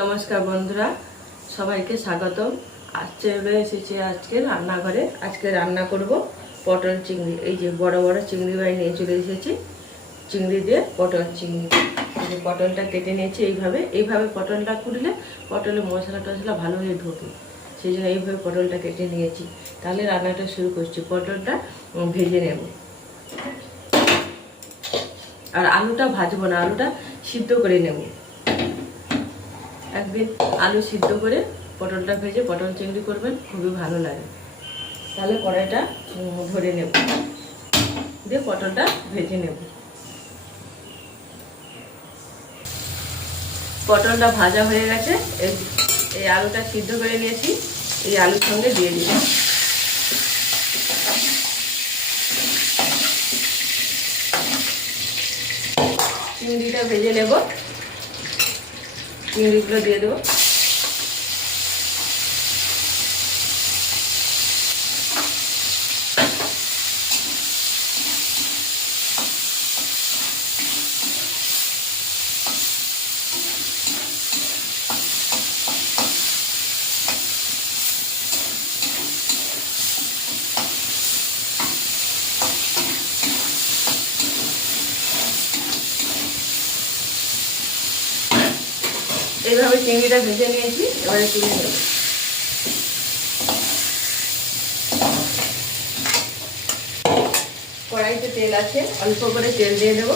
নমস্কার বন্ধুরা, সবাইকে স্বাগতম। চলে এসেছি আজকে রান্নাঘরে। আজকে রান্না করব পটল চিংড়ি। এই যে বড় বড় চিংড়ি বাই নিয়ে চলে এসেছি। চিংড়ি দিয়ে পটল চিংড়ি। এই যে পটলটা কেটে নিয়েছি। এইভাবে পটলটা কুটলে পটলের মশলা টশলা ভালো হয়ে ঢোকে, সেই জন্য এইভাবে পটলটা কেটে নিয়েছি। তাহলে রান্নাটা শুরু করছি। পটলটা ভেজে নেব, আর আলুটা ভাজবো না, আলুটা সিদ্ধ করে নেব। একদিন আলু সিদ্ধ করে পটলটা ভেজে পটল চিংড়ি করবেন, খুবই ভালো লাগে। তাহলে কড়াইটা ধরে নেব, দিয়ে পটলটা ভেজে নেব। পটলটা ভাজা হয়ে গেছে। এই আলুটা সিদ্ধ করে নিয়েছি, এই আলুর সঙ্গে দিয়ে দিই। চিংড়িটা ভেজে নেব, চিংড়িগুলো দিয়ে দেবো। এইভাবে চিংড়িটা ভেজে নিয়েছি, এবারে তুলে নেব। কড়াইতে তেল আছে, অল্প করে তেল দিয়ে দেবো।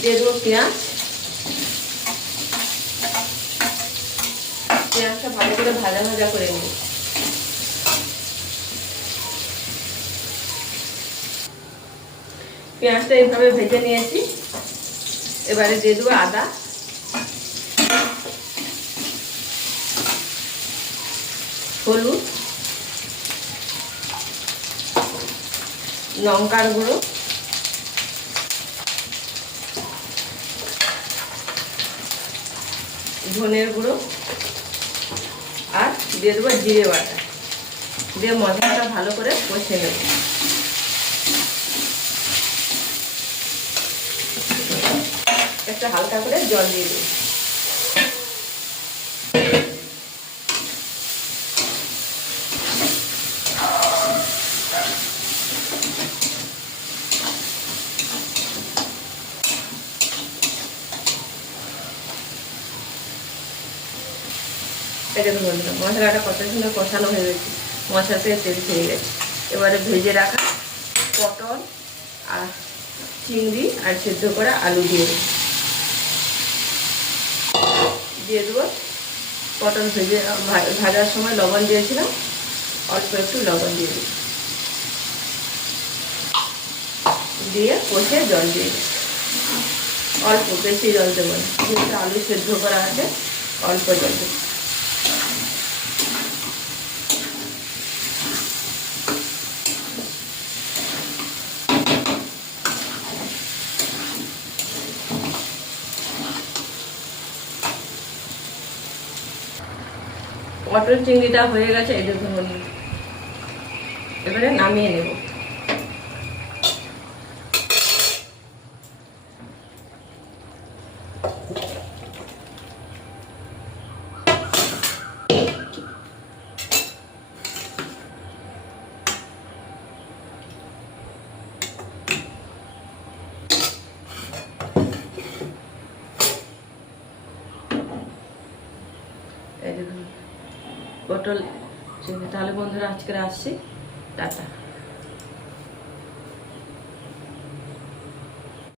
দিয়ে দেবো পেঁয়াজ। পেঁয়াজটা ভালো করে ভাজা ভাজা করে নেব। পেঁয়াজটা এইভাবে ভেজে নিয়েছি, এবারে দিয়ে দেবো আদা, হলুদ, লঙ্কার গুঁড়ো, ধনের গুঁড়ো, আর দিয়ে দেবো জিরে বাটা। দিয়ে মশলাটা ভালো করে কষে নেব। একটা হালকা করে জল দিয়ে দেব। মশলাটা কত সুন্দর কষানো হয়ে গেছে, মশলা থেকে তেল ছেড়ে গেছে। এবারে ভেজে রাখা পটল আর চিংড়ি আর সেদ্ধ করা আলু দিয়ে দেবো। পটল ভাজার সময় লবণ দিয়েছিলাম, অল্প একটু লবণ দিয়ে দেবো। দিয়ে কষে জল দিয়ে দেবো, অল্প, বেশি জল দেবো না, যেহেতু আলু সেদ্ধ করা আছে, অল্প জল দেবো। পটল চিংড়িটা হয়ে গেছে, এই দেখুন। এবারে নামিয়ে নেব। এই দেখুন পটল চিংড়ি। তাহলে বন্ধুরা আজকে আসছি, টাটা।